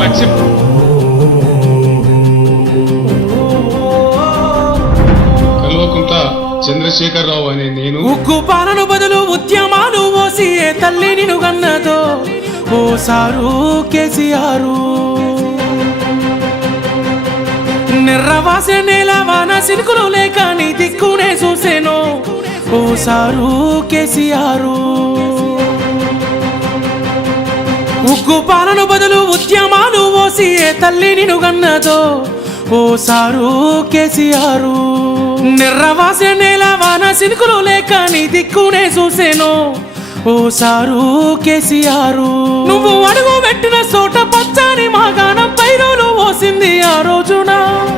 లక్ష్యం. కల్వకుంట్ల చంద్రశేఖరరావు అనే నేను ఉక్కు పాలన బదులు ఉద్యమాలు ఓసి ఏ తల్లి నిన్ను గన్నదో ఓ సారు కేసీఆర్. నిర్రవాసే నేల వాన సినుకులు లేక నీ దిక్కునే చూసేను ఓ సారు కేసీఆర్. ఉక్కు పాలన బదులు ఉద్యమాలు ఓసి ఏ తల్లి నిన్ను గన్నదో ఓ సారు కేసీఆర్. నిర్రవాసే నేల వాన సినుకులు లేక నీ దిక్కునే చూసేను ఓ సారు కేసీఆర్. నువ్వు అడుగు పెట్టిన చోట పచ్చని మాగాణం పైరులు ఓసింది ఆ రోజున.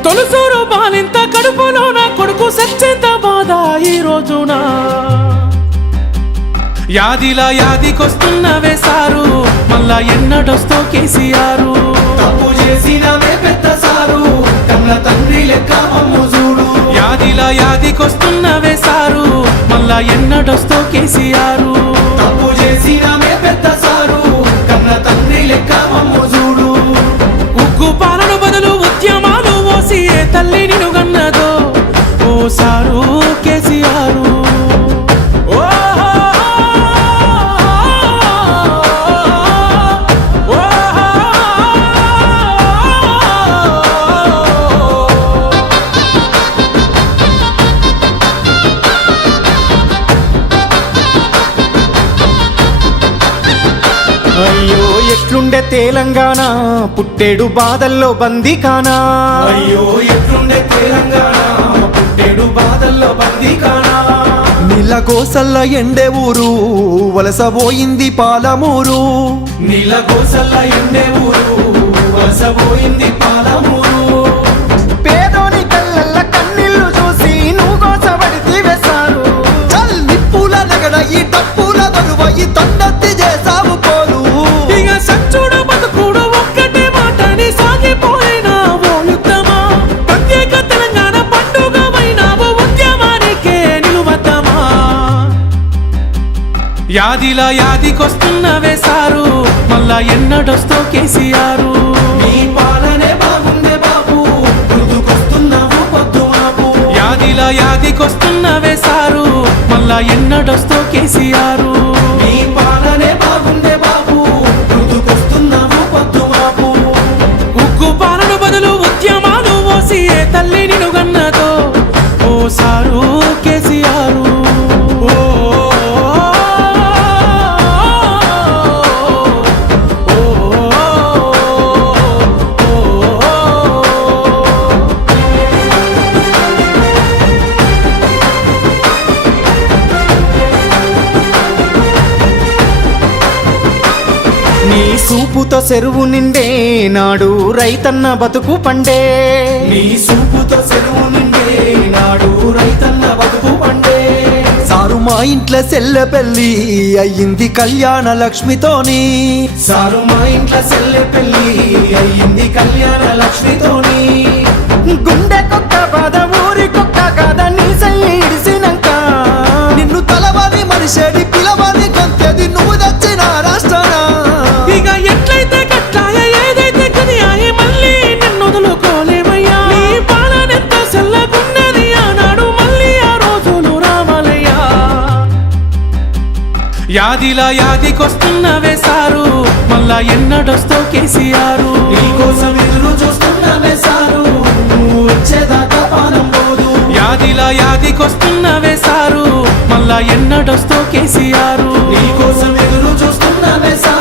తొలుసూరు బాలింత కడుపులో నా కొడుకు సచ్చేంత బాధ ఈ రోజున. యాదిలా యాదికొస్తున్నవే సారు మళ్ళా ఎన్నడొస్తో కేసీఆర్. తప్పు చేసినవే పెద్ద సారు కన్న తండ్రి లెక్క మమ్ము చూడు. యాదిలా యాదికొస్తున్నవే సారు మళ్ళా ఎన్నడొస్తో కేసీఆర్. తప్పు చేసినవే పెద్ద సారు కన్న తండ్రి లెక్క మమ్ము చూడు. ఉక్కు పాలన బదులు ఉద్యమాలు ఓసి ఏ తల్లి నిన్ను గన్నదో ఓ సారు కేసీఆర్. అయ్యో ఎట్లుండే తెలంగాణ పుట్టేడు బాధల్లో బందీకానా. అయ్యో ఎట్లుండే తెలంగాణ పుట్టేడు బాధల్లో బందీకానా. నీలగోసల్ల ఎండే ఊరు వలసపోయింది పాలమూరు. నీలగోసల్ల ఎండే ఊరు వలసపోయింది పాలమూరు. పేదోని కళ్ళల్ల కన్నీళ్లు చూసి నువ్వు గోసపడితే వేశారు. చల్ నిప్పుల నగడ ఈ టప్పుల దరువ ఈ తొండత్తి చేసావు పోరు. ఇక సచ్చుడు బతుకుడు ఒక్కటే మాటని సాగిపోయినా ఓ యుద్ధమా. ప్రత్యేక తెలంగాణ పండుగ వైనావు ఉద్యమానికే నిలువద్దమా. యాదిలా యాదికొస్తున్నవే సారు మళ్ళా ఎన్నడొస్తో కేసీఆర్. నీ పాలనే బాగుందే బాబు గుర్తుకొస్తున్నావు పొద్దు మాపు. యాదిలా యాదికొస్తున్నవే సారు మళ్ళా ఎన్నడొస్తో కేసీఆర్. నీ పాలనే బాగుందే బాబు గుర్తుకొస్తున్నావు పొద్దు మాపు. ఉక్కు పాలన బదులు ఉద్యమాలు ఓసి ఏ తల్లి నిన్ను గన్నదో ఓ సారు కేసీఆర్. నీ సూపుతో చెరువు నిండే నాడు రైతన్న బతుకు పండే. నీ సూపుతో చెరువు నిండే నాడు రైతన్న బతుకు పండే. సారు మా ఇంట్లో సెల్ల పెళ్ళి అయ్యింది కళ్యాణ లక్ష్మితోని. సారు మా ఇంట్లో సెల్లె పెళ్ళి అయ్యింది కళ్యాణ లక్ష్మితోని. గుండె కొక్క బాధ ఊరి కొక్క కాద నీ సయ్యి ఇడిసినాక. నిన్ను తలవని మనిషేడి పిలవని గొంతెది నువ్వు దచ్చిన రాష్ట్రాన. ఇక ఎట్లయితే కట్లాయ ఏదైతే కదియాయి మళ్ళీ నిన్ను వదులుకోలేమయ్యా. నీ పాలనెంత సెల్లగున్నది ఆనాడు మళ్ళీ ఆ రోజులు రావాలయ్యా. యాదిలా యాదికొస్తున్నవే సారు మళ్ళా ఎన్నడొస్తో కేసీఆర్. నీకోసం ఎదురు చూస్తున్నానే సారు నువ్వు వచ్చేదాకా పానం పోదు. యాదిలా యాదికొస్తున్నవే సారు మళ్ళా ఎన్నడొస్తో కేసీఆర్. నీకోసం ఎదురు చూస్తున్నానే సారు